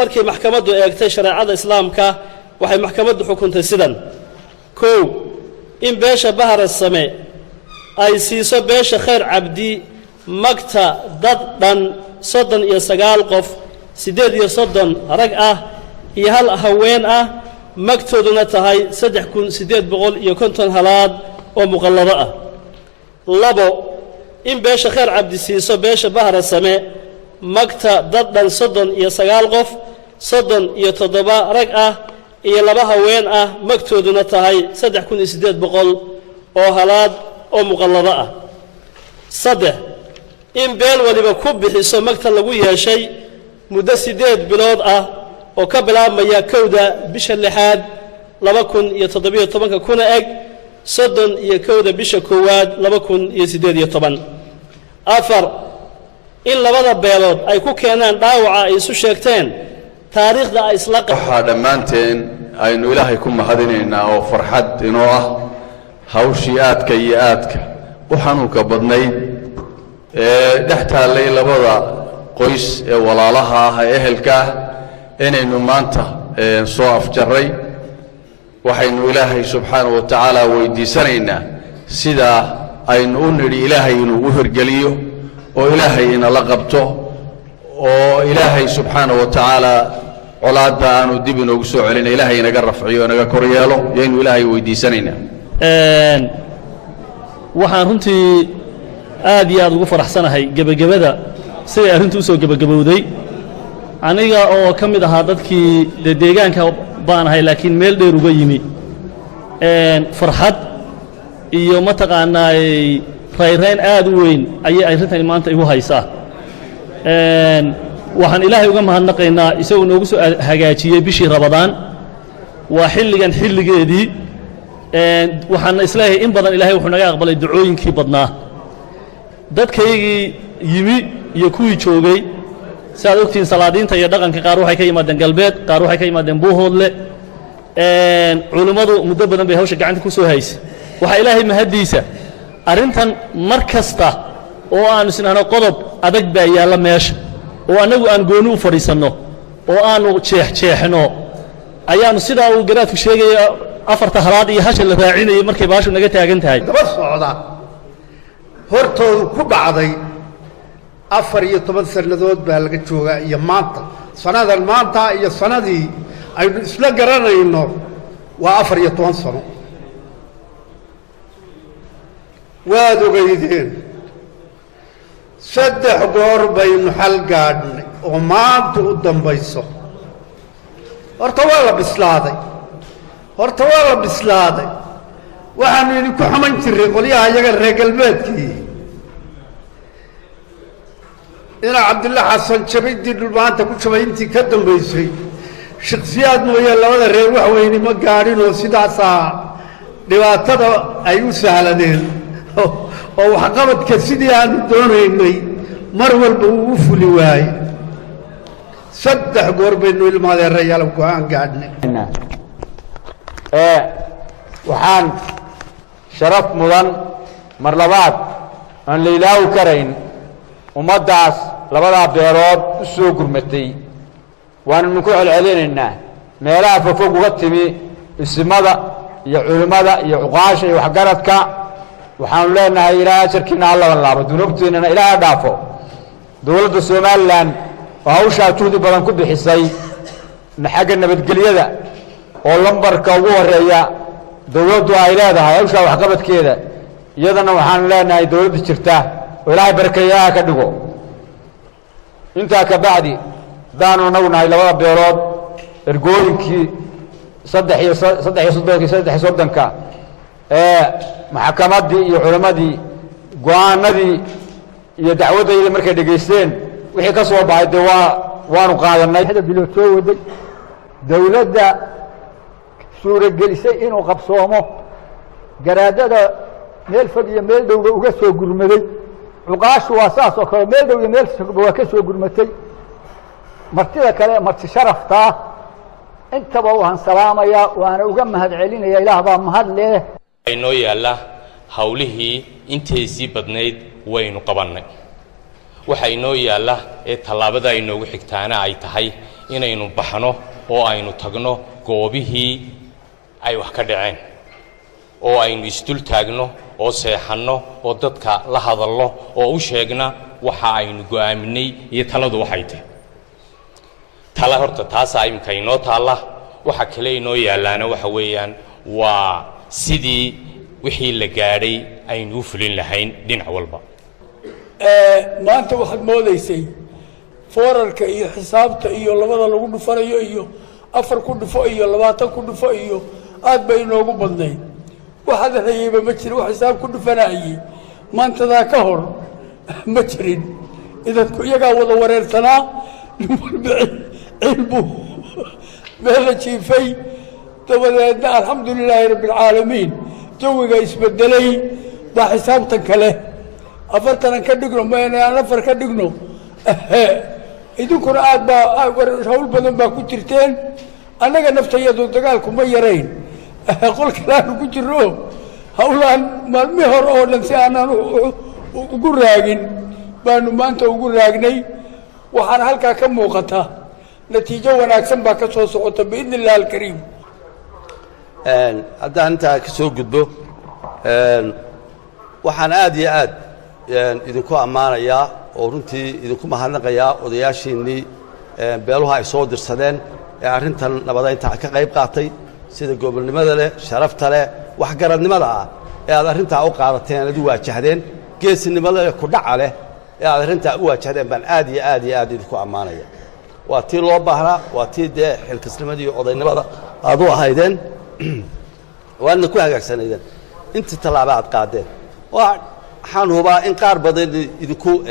markii maxkamaddu eegtay shariicada islaamka waxay maxkamaddu xukuntay sidan koow in beesha bahar same ay siiso beesha khayr cabdi magta dad dhan 39 qof 38 rag ah iyo hal haween ah magtooduna tahay 3850 halaad oo muqallado ah labo in beesha khayr cabdi siiso beesha bahar same magta dad dhan 39 qof 37 rag ah iyo laba haween ah magtooduna tahay 3800 oo halaad oo muqallado ah saddex in beel waliba ku bixiso magta lagu yeeshay muddo 8 bilood ah oo ka bilaabmaya kowda bisha 6aad 2017 kuna eg 31 bisha koowaad 2018 afar in labada beelood ay ku keenaan dhaawaca ay isu sheegteen taariikhda ay isla waxa dhamaanteen aynu ilaahay ku mahadinaynaa oo farxad inoo ah hawshii aadka iyo aadka u xanuunka badnayd ee dhaxtaalay labada qoys ee walaalaha ah ee ehelka ah inaynu maanta soo afjaray waxaynu ilaahay subxaanahu wa tacaala weydiisanaynaa sida aynu u nidhi ilaahay inuu u hirgeliyo oo ilaahay inala qabto oo ilaahay subxaanahu wa tacaala colaadda aanu dib inoogu soo celinay ilaahay inaga rafciyo inaga kor yeelo yaynu ilaahay weydiisanaynaa waxaan runtii aad iyo aad ugu faraxsanahay gabagabada siday arrintu u soo gabagabowday aniga oo ka mid ahaa dadkii deegaanka baan ahay laakiin meel dheer uga yimi farxad iyo mataqaanaa rayrayn aad u weyn ayay arrintan maanta igu haysaa waxaan ilaahay uga mahadnaqaynaa isagoo noogu soo hagaajiyey bishii Ramadaan waa xilligan xilligeedii waxaan islaahay in badan ilaahay wuxuu naga aqbalay ducooyinkii badnaa dadkaygii yimi iyo kuwii joogay saad ogtiin salaadiinta iyo dhaqanka qaar waxay ka yimaadeen galbeed qaar waxay ka yimaadeen buuhoodle culimadu muddo badan bay hawsha gacanta ku soo haysay waxa ilaahay mahadiisa arrintan mar kasta oo aanu sinano qodob adag baa yaala meesha oo anagu aan gooni u fadhiisanno oo aanu jeexno ayaanu sidaa uu garaadku sheegay afarta halaad iyo hasha la raacinayay markay baashu naga taagan tahay daba socda hortoodu ku dhacday 14 sanadood baa laga joogaa iyo maanta sanadan maanta iyo sanadii aynu isla garanayno waa 14 sano waad ogeydeen saddex goor baynu xal gaadhnay oo maanta u dambayso horta waa la bislaaday waxaanu idinku xuman jiray qolyaha iyaga reer galbeedkii ina cabdulla xasan jabidii dhulmaanta ku jabay intii ka dambaysay shakhsiyaad mooye labada reer wax weyni ma gaadhin oo sidaasaa dhibaatada ay u sahladeen oo waxqabadka sidii aanu doonaynay mar walba uu u fuli waayey saddex goor baynu ilmaadeerayaal go'aan gaadhnay waxaan sharaf mudan mar labaad aan la ilaawi karayn ummaddaas labadaa beerood u soo gurmatay waannu ku celcelinaynaa meelaha fofog uga timi isimada iyo culimmada iyo cuqaasha iyo waxgaradka waxaanu leenahay ilaahay ajarkiina ha labanlaabo dunuubtiinana ilaahay ha dhaafo dowladda somalilan oo hawshaa juhdi badan ku bixisay xagga nabadgelyada oo lambarka ugu horeeya dowladdu ay leedahay hawshaa waxqabadkeeda iyadana waxaanu leenahay dowladda jirta oo ilaahay barkeeyaha ka dhigo intaa ka bacdi haddaanu anagu nahay labada beelood ergooyinkii 33 maxkamaddii iyo culimmadii go'aanadii iyo dacwaddayda markay dhegaysteen wixii ka soo baxay dee waanu qaadanay bilood soo waday dowladda suuragelisay inuu qabsoomo garaadada meel fog iyo meel dhowba uga soo gurmaday cuqaashu waa saas oo kale meel dhow iyo meel fogba waa ka soo gurmatay martida kale marti sharaftaa intaba waxaan salaamayaa waana uga mahad celinayaa ilaah baa mahad leh inoo yaala hawlihii inteysii badnayd waynu qabannay waxa inoo yaalla ee tallaabada inoogu xigtaana ay tahay inaynu baxno oo aynu tagno goobihii ay wax ka dhaceen oo aynu isdul taagno oo seexanno oo dadka la hadalno oo u sheegna waxa aynu go'aaminay iyo taladu waxay tahay tala horta taasaa imika inoo taalla waxa kale inoo yaallaana waxa weeyaan waa sidii wixii la gaadhay aynu u fulin lahayn dhinac walba maanta waxaad moodaysay foorarka iyo xisaabta iyo labada lagu dhufanayo iyo 4 ku dhufo iyo 20 ku dhufo iyo aad bay inoogu badnayd waxaad hayeyba ma jirin wax xisaab ku dhufanayay maantadaa ka hor ma jirin idadku iyagaa wada wareersanaa cilbu meela jiifay dabadeedna alxamdulilaahi rabbilcaalamiin jawiga isbedelay baa xisaabtan kale 40 ka dhigno aan 4 ka dhigno idinkuna aad baa hawl badan baa ku jirteen annaga naftayadu dagaalku ma yarayn qol kalaanu ku jirno hawlaan maalmii hore oo dhan si aanan ugu raagin baanu maanta ugu raagnay waxaana halkaa ka muuqata natiijo wanaagsan baa ka soo socota biidni illaahi alkariim haddaan intaa ka soo gudbo waxaan aad iyo aad idinku ammaanayaa oo runtii idinku mahadnaqayaa odayaashiinnii beeluha ay soo dirsadeen ee arrintan nabadaynta ka qayb qaatay sida gobolnimada leh sharafta leh waxgaradnimada ah ee aad arrintaa u qaadateen aad u waajahdeen geesinimada leh ku dhaca leh ee aad arrintaa u waajahdeen baan aad iyo aad iyo aad idinku ammaanaya waa tii loo baahnaa waa tii dee xilkasnimada iyo odaynimada aad u ahaydeen waadna ku hagaagsanaydeen intii tallaaba aad qaadeen waxaan hubaa in qaar badan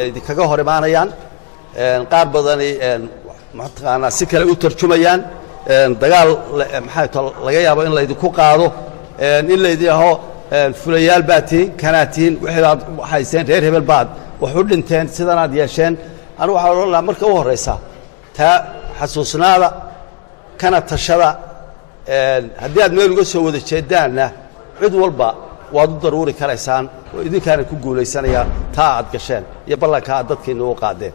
idinkaga hor imaanayaan qaar badani mataqaanaa si kale u tarjumayaan dagaal laga yaabo in laydinku qaado in laydinho fulayaal baad tihiin kanaad tihiin wixii aad hayseen reer hebel baad wax u dhinteen sidanaad yeesheen anigu waxaan odhan lahaa marka u horraysa taa xasuusnaada kana tashada haddii aad meel uga soo wada jeedaanna cid walba waad u daruuri karaysaan oo idinkaana ku guulaysanayaan taa aad gasheen iyo ballanka aad dadkiinna u qaadeen